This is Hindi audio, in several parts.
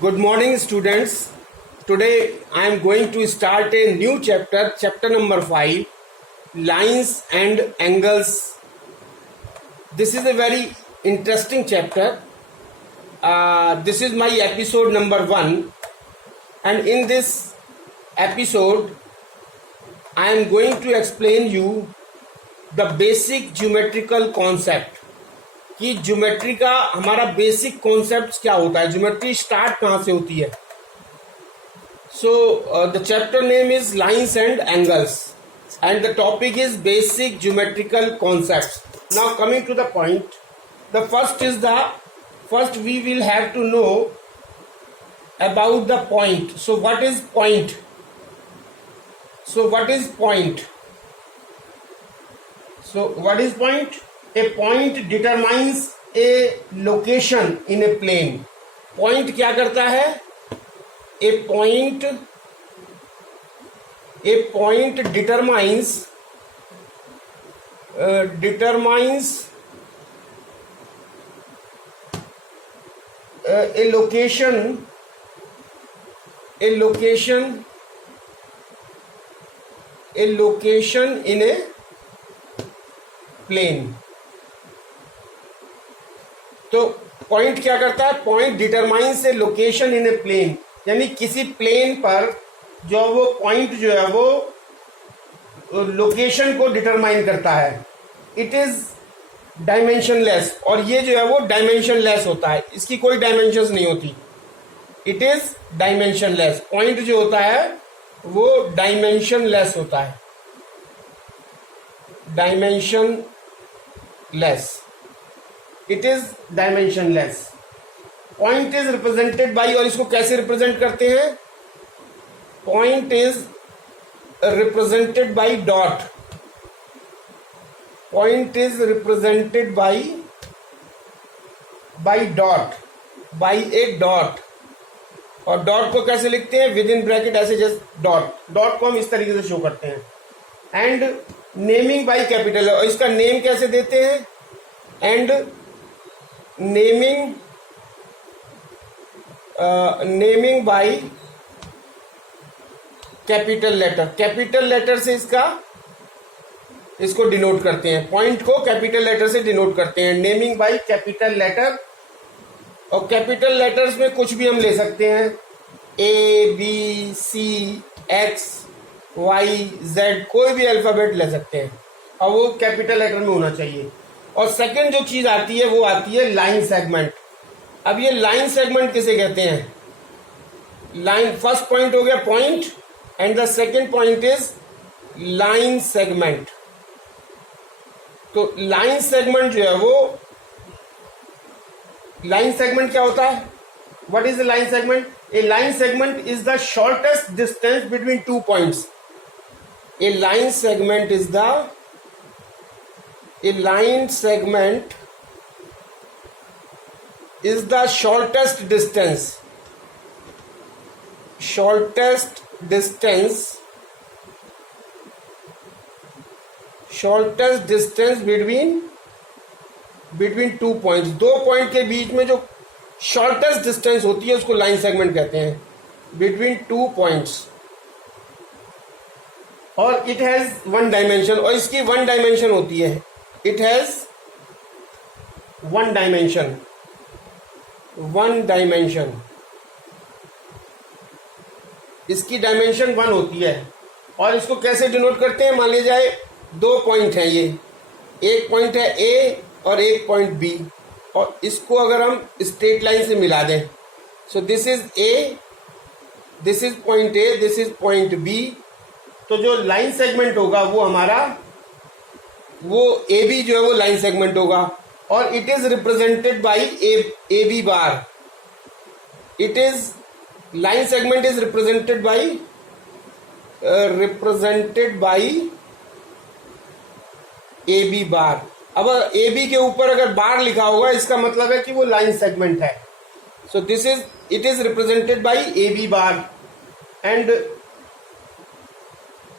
Good morning, students. Today I am going to start a new chapter, chapter number 5, Lines and Angles. This is a very interesting chapter. This is my episode number 1, and in this episode I am going to explain you the basic geometrical concept. कि ज्योमेट्री का हमारा बेसिक कॉन्सेप्ट क्या होता है, ज्योमेट्री स्टार्ट कहाँ से होती है. So the chapter name is lines and angles and the topic is basic geometrical concepts. Now coming to the point, the first we will have to know about the point. So what is point? So what is point? A point determines a location in a plane. Point क्या करता है? A point determines a location in a plane. तो पॉइंट क्या करता है? Point determines a location in a plane, यानी किसी प्लेन पर जो वो पॉइंट जो है वो लोकेशन को डिटरमाइन करता है. इट इज डायमेंशनलेस, और ये जो है वो डायमेंशनलेस होता है, इसकी कोई डायमेंशंस नहीं होती. It is dimensionless. पॉइंट जो होता है वो डायमेंशनलेस होता है. Dimensionless, it is dimensionless. Point is represented by, और इसको कैसे रिप्रेजेंट करते हैं? Point is represented by dot. Point is represented by dot, by A dot. और डॉट को कैसे लिखते हैं? विद इन ब्रैकेट, ऐसे जस्ट डॉट को हम इस तरीके से शो करते हैं. एंड नेमिंग बाई कैपिटल, और इसका नेम कैसे देते हैं? And naming by capital letter. Capital letter से इसको डिनोट करते हैं. पॉइंट को कैपिटल लेटर से डिनोट करते हैं. Naming by capital letter. और कैपिटल लेटर्स में कुछ भी हम ले सकते हैं, A B C X Y Z, कोई भी अल्फाबेट ले सकते हैं, और वो कैपिटल लेटर में होना चाहिए. और सेकंड जो चीज आती है वो आती है लाइन सेगमेंट. अब ये लाइन सेगमेंट किसे कहते हैं? लाइन, फर्स्ट पॉइंट हो गया point, and the second point is line segment. तो लाइन सेगमेंट जो है वो, लाइन सेगमेंट क्या होता है? What is the line segment? A line segment is the shortest distance between two points. A line segment is the shortest distance between two points. दो पॉइंट के बीच में जो शॉर्टेस्ट डिस्टेंस होती है उसको लाइन सेगमेंट कहते हैं, बिटवीन टू पॉइंट्स. और इट हैज वन डायमेंशन, और इसकी वन डायमेंशन होती है. इट हैज वन डायमेंशन, इसकी डायमेंशन 1 होती है. और इसको कैसे डिनोट करते हैं? मान लिया जाए दो पॉइंट हैं, ये एक पॉइंट है ए और एक पॉइंट बी, और इसको अगर हम स्ट्रेट लाइन से मिला दें, so this is A, this is point A, this is point B, तो जो लाइन सेगमेंट होगा वो हमारा, वो ए बी जो है वो लाइन सेगमेंट होगा. और it is represented by A B bar. It is, line segment is represented by A B bar. अब ए बी के ऊपर अगर बार लिखा होगा, इसका मतलब है कि वो लाइन सेगमेंट है. So this is, it is represented by A B bar. And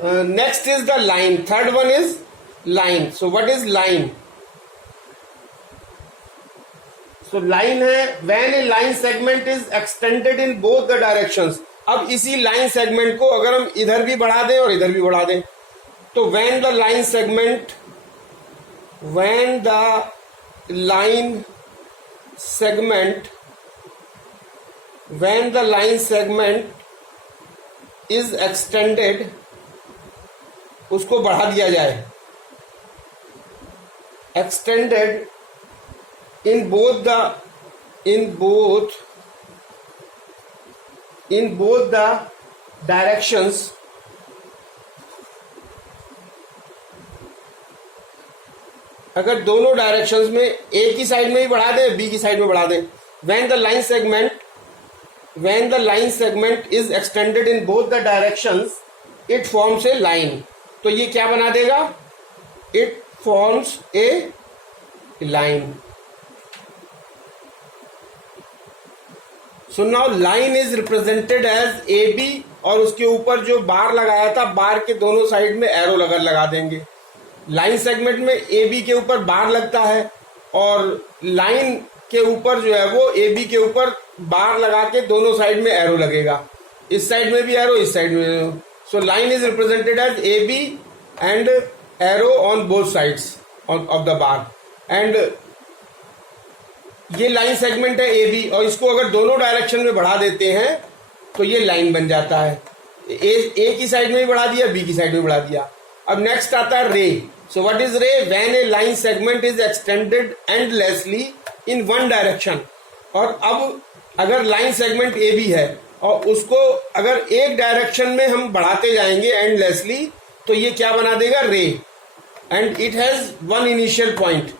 next is the line. Third one is line. So what is line? So line है when a line segment is extended in both the directions. अब इसी लाइन सेगमेंट को अगर हम इधर भी बढ़ा दें और इधर भी बढ़ा दें तो when the line segment is extended, उसको बढ़ा दिया जाए, extended in both the directions, अगर दोनों डायरेक्शंस में एक ही साइड में ही बढ़ा दें, बी की साइड में बढ़ा दें, when the line segment is extended in both the directions it forms a line. तो ये क्या बना देगा? It forms a line. So now line is represented as A B, और उसके ऊपर जो बार लगाया था, बार के दोनों साइड में एरो लगा देंगे। लाइन सेगमेंट में ए बी के ऊपर बार लगता है और लाइन के ऊपर जो है वो ए बी के ऊपर बार लगा के दोनों साइड में एरो लगेगा, इस साइड में भी एरो, इस साइड में arrow. So line is represented as A B and arrow on both sides of the bar. And ये लाइन सेगमेंट है ए बी, और इसको अगर दोनों डायरेक्शन में बढ़ा देते हैं तो ये लाइन बन जाता है। ए की साइड में भी बढ़ा दिया, बी की साइड में बढ़ा दिया। अब नेक्स्ट आता है रे। सो व्हाट इज रे? When a line segment is extended endlessly in one direction. और अब अगर लाइन सेगमेंट ए बी है और उसको अगर एक डायरेक्शन में हम बढ़ाते जाएंगे एंडलेसली, तो ये क्या बना देगा? Ray. And it has one initial point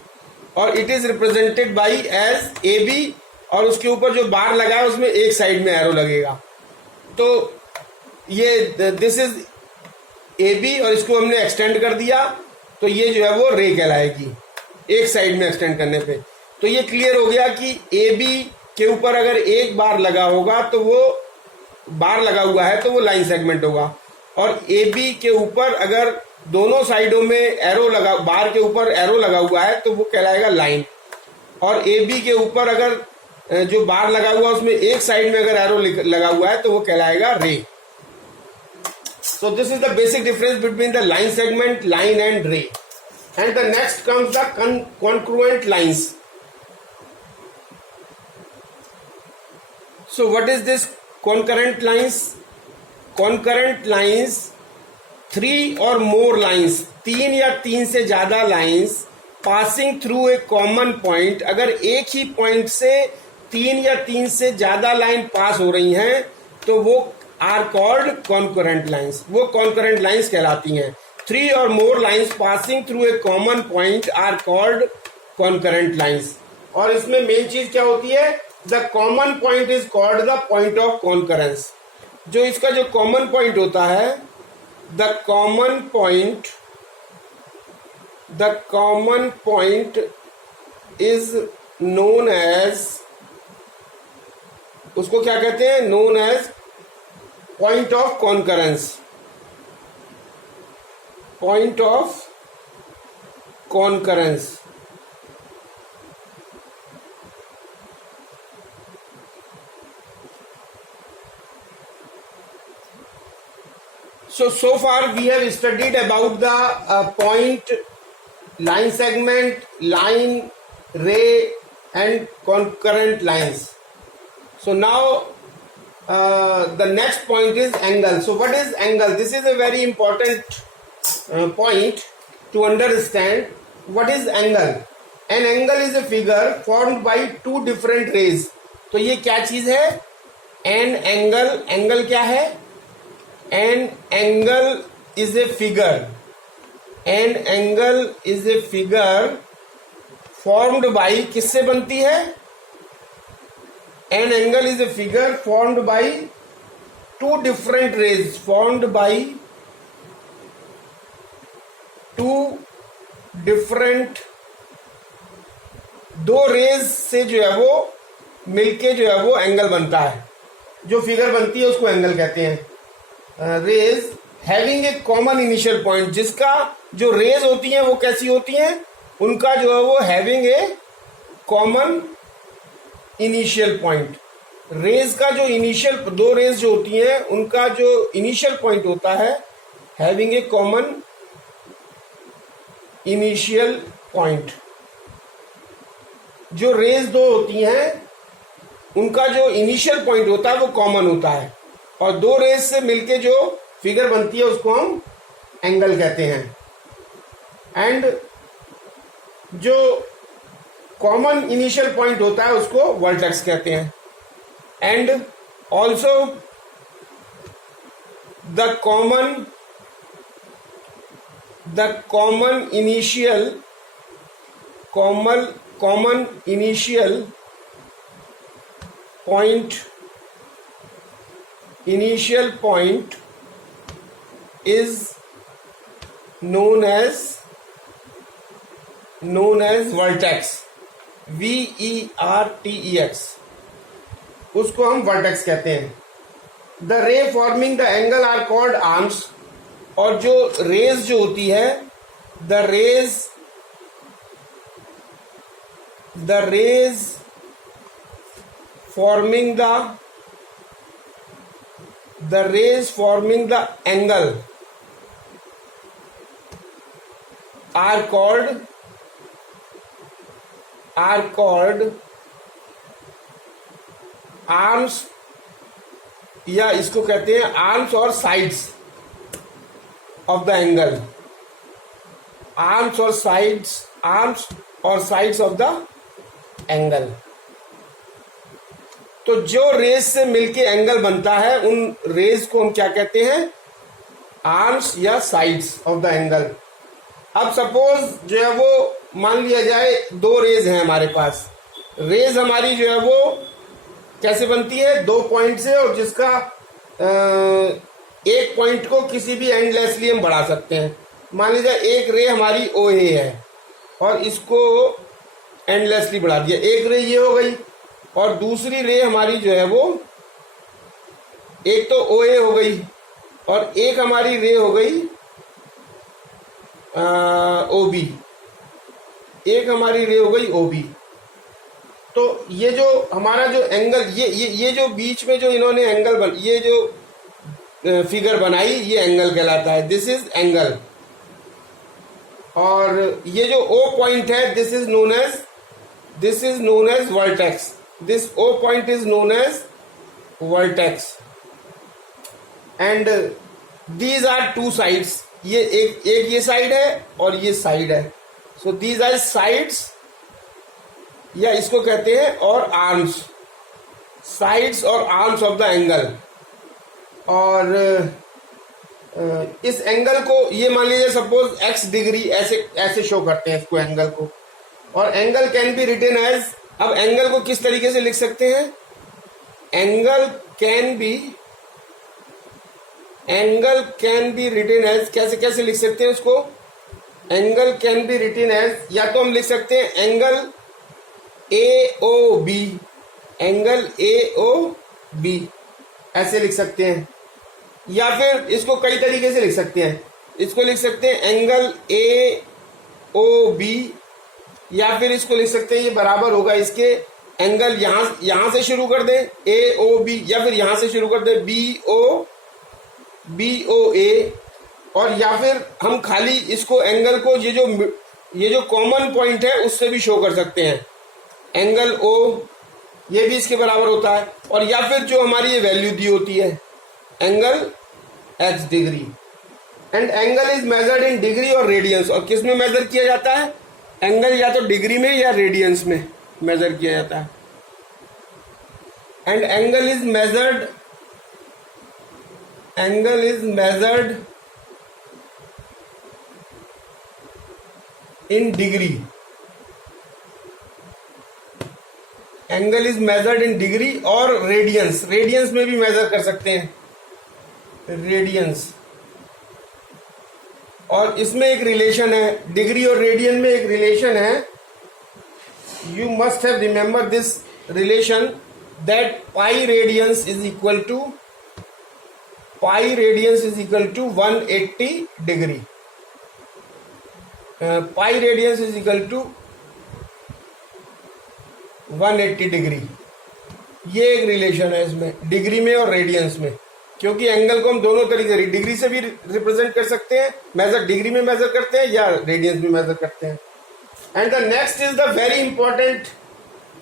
और it is represented by as A B, और उसके ऊपर जो बार लगा है उसमें एक साइड में एरो लगेगा। तो ये दिस इज ए बी, और इसको हमने एक्सटेंड कर दिया तो ये जो है वो रे कहलाएगी, एक साइड में एक्सटेंड करने पे। तो ये क्लियर हो गया कि ए बी के ऊपर अगर एक बार लगा होगा तो वो बार लगा हुआ है तो वो लाइन सेगमेंट होगा, और ए बी के ऊपर अगर दोनों साइडों में एरो लगा, बार के ऊपर एरो लगा हुआ है तो वो कहलाएगा लाइन। और ए बी के ऊपर अगर जो बार लगा हुआ उसमें एक साइड में अगर एरो लगा हुआ है तो वो कहलाएगा रे। So this is the basic difference between the line segment, line and ray. And the next comes the concurrent lines. So what is this concurrent lines? Concurrent lines, 3 or more lines, 3 या 3 से ज्यादा lines passing through a common point, अगर एक ही point से 3 या 3 से ज्यादा लाइन पास हो रही हैं तो वो आर कॉल्ड कॉन्करेंट लाइन्स, वो कॉन्करेंट लाइन्स कहलाती हैं। 3 और more lines passing through a common point are called concurrent lines. और इसमें मेन चीज क्या होती है? The common point is called the point of concurrence. जो इसका जो कॉमन पॉइंट होता है, the common point is known as, उसको क्या कहते हैं? Known as point of concurrence, point of concurrence। So far we have studied about the point, line segment, line, ray and concurrent lines. So now the next point is angle. So what is angle? This is a very important point to understand. What is angle? An angle is a figure formed by two different rays. तो ये क्या चीज है? An angle, angle क्या है? An angle is a figure. An angle is a figure formed by, किससे बनती है? An angle is a figure formed by two different rays, formed by two different, दो रेज से जो है वो मिलके जो है वो एंगल बनता है। जो फिगर बनती है उसको एंगल कहते हैं। Rays having a common initial point, जिसका जो रेज होती हैं वो कैसी होती हैं? उनका जो है वो having a common initial point. Rays का जो इनिशियल, दो रेज जो होती हैं उनका जो इनिशियल पॉइंट होता है, having a common initial point. जो रेज दो होती हैं उनका जो इनिशियल पॉइंट होता है वो कॉमन होता है, और दो रेज से मिलके जो फिगर बनती है उसको हम एंगल कहते हैं। एंड जो कॉमन इनिशियल पॉइंट होता है उसको वर्टेक्स कहते हैं। And also the common initial point is known as vertex, VERTEX, उसको हम वर्टेक्स कहते हैं। The ray forming the angle are called arms, और जो रेज जो होती है, the rays forming the angle are called arms, या इसको कहते हैं आर्म्स और sides of the angle, arms और साइड्स ऑफ द एंगल। तो जो रेज से मिलके एंगल बनता है उन रेज को हम क्या कहते हैं, आर्म्स या साइड्स ऑफ द एंगल। अब सपोज जो है वो मान लिया जाए दो रेज हैं हमारे पास। रेज हमारी जो है वो कैसे बनती है, दो पॉइंट से, और जिसका एक पॉइंट को किसी भी एंडलेसली हम बढ़ा सकते हैं। मान लीजिए एक रे हमारी ओ ए है और इसको एंडलेसली बढ़ा दिया, एक रे ये हो गई, और दूसरी रे हमारी जो है वो एक तो ओ ए हो गई और एक हमारी रे हो गई ओ बी, एक हमारी रे हो गई ओ बी। तो ये जो हमारा जो एंगल, ये जो बीच में जो इन्होंने एंगल ये जो फिगर बनाई, ये एंगल कहलाता है, दिस इज एंगल। और ये जो ओ पॉइंट है, this is known as vertex, this O point is known as vertex. And these are two sides, ये एक ये साइड है और ये साइड है, सो दीज आर साइड्स, या इसको कहते हैं और आर्म्स, साइड्स और आर्म्स ऑफ द एंगल। और इस एंगल को ये मान लीजिए सपोज x डिग्री ऐसे शो करते हैं इसको एंगल को, और angle can be written as, अब एंगल को किस तरीके से लिख सकते हैं, angle can be written as, कैसे लिख सकते हैं उसको, angle can be written as, या तो हम लिख सकते हैं एंगल AOB, एंगल AOB ऐसे लिख सकते हैं, या फिर इसको कई तरीके से लिख सकते हैं। इसको लिख सकते हैं एंगल AOB, या फिर इसको लिख सकते हैं ये बराबर होगा इसके एंगल यहां से शुरू कर दें AOB, या फिर यहां से शुरू कर दें BOA, और या फिर हम खाली इसको एंगल को ये जो कॉमन पॉइंट है उससे भी शो कर सकते हैं, एंगल O, ये भी इसके बराबर होता है। और या फिर जो हमारी ये वैल्यू दी होती है angle x degree. And angle is measured in degree और रेडियंस, और किस में मेजर किया जाता है, एंगल या तो डिग्री में या रेडियंस में मेजर किया जाता है। And angle is measured in degree, angle is measured in degree और रेडियंस में भी मेजर कर सकते हैं, रेडियंस। और इसमें एक रिलेशन है, डिग्री और रेडियन में एक रिलेशन है, you must have remember this relation, that pi radians is equal to 180 degree, pi radians is equal to 180 degree. ये एक रिलेशन है इसमें, डिग्री में और रेडियंस में, क्योंकि एंगल को हम दोनों तरीके से डिग्री से भी रिप्रेजेंट कर सकते हैं, मेजर डिग्री में मेजर करते हैं या रेडियंस में मेजर करते हैं. And the next is the very important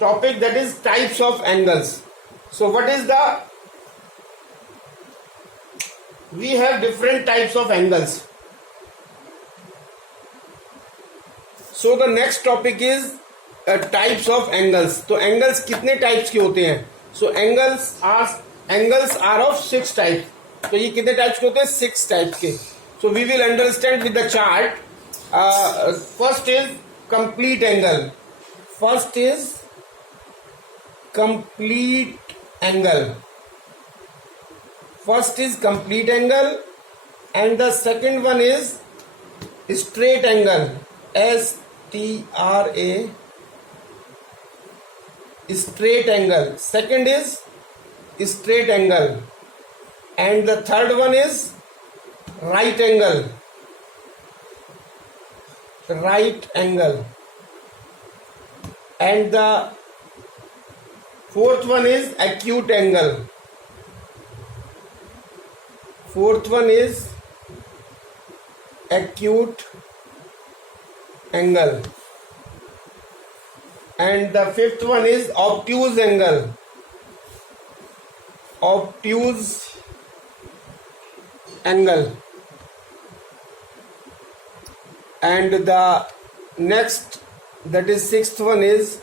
topic, that is types of angles. So what is the, we have different types of angles. So the next topic is types of angles. तो एंगल्स कितने टाइप्स के होते हैं? So angles are of 6 types. तो ये कितने टाइप्स के होते हैं? 6 टाइप्स के. So we will understand with the chart. First is complete angle. First is complete angle. First is complete angle and the second one is straight angle. STRA, straight angle. Second is straight angle, and the third one is right angle. Right angle, and the fourth one is acute angle. Fourth one is acute angle, and the fifth one is obtuse angle. Obtuse angle, and the next, that is sixth one is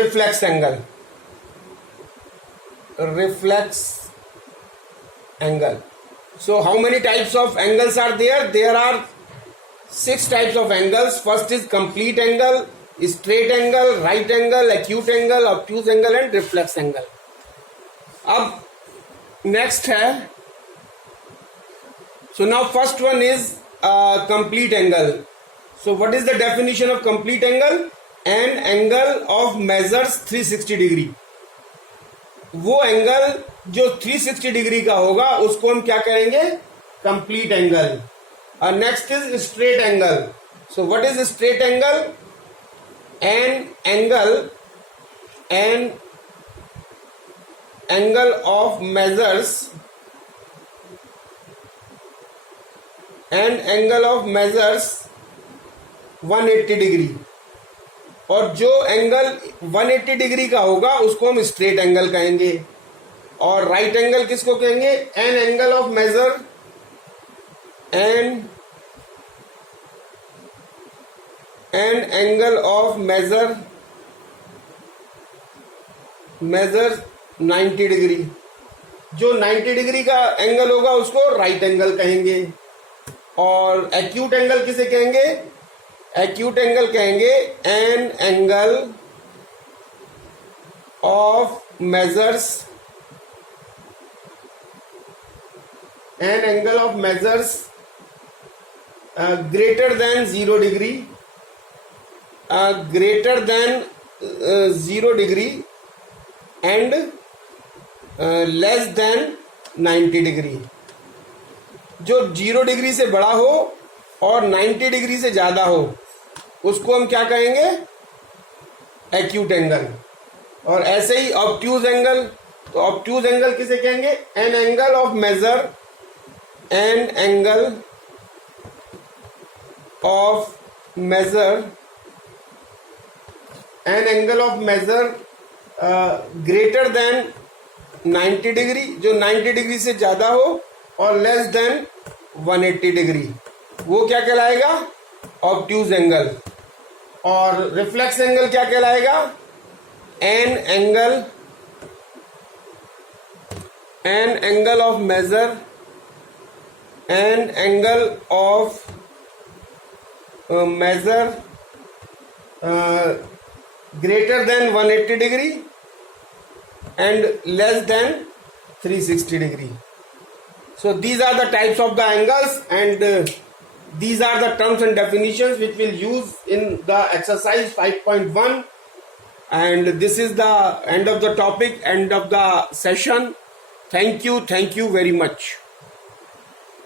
reflex angle. Reflex angle. So how many types of angles are there? There are 6 types of angles. First is complete angle, straight angle, right angle, acute angle, obtuse angle and reflex angle. अब next है, so now first one is complete angle. So what is the definition of complete angle? An angle of measures 360 degree. वो एंगल जो 360 डिग्री का होगा उसको हम क्या कहेंगे? Complete angle. Next is straight angle. So what is straight angle? N angle of measures, N angle of measures 180 degree. और जो एंगल 180 डिग्री का होगा उसको हम स्ट्रेट एंगल कहेंगे. और राइट एंगल किसको कहेंगे? An angle of measure, an angle of measure 90 degree. जो 90 डिग्री का एंगल होगा उसको राइट एंगल कहेंगे. और एक्यूट एंगल किसे कहेंगे? एक्यूट एंगल कहेंगे an angle of measures, N angle of measures greater than 0 degree, greater than 0 degree and less than 90 degree. जो 0 डिग्री से बड़ा हो और 90 डिग्री से ज्यादा हो उसको हम क्या कहेंगे? Acute angle. और ऐसे ही ऑब्ट्यूज एंगल. तो ऑब्ट्यूज एंगल किसे कहेंगे? An angle of measure, an angle of measure, an angle of measure greater than 90 degree, जो 90 डिग्री से ज्यादा हो, और लेस देन 180 डिग्री, वो क्या कहलाएगा? Obtuse angle. और रिफ्लेक्स एंगल क्या कहलाएगा? An angle of measure, an angle of measure greater than 180 degree and less than 360 degree. So these are the types of the angles, and these are the terms and definitions which we'll use in the exercise 5.1. And this is the end of the topic, end of the session. Thank you very much.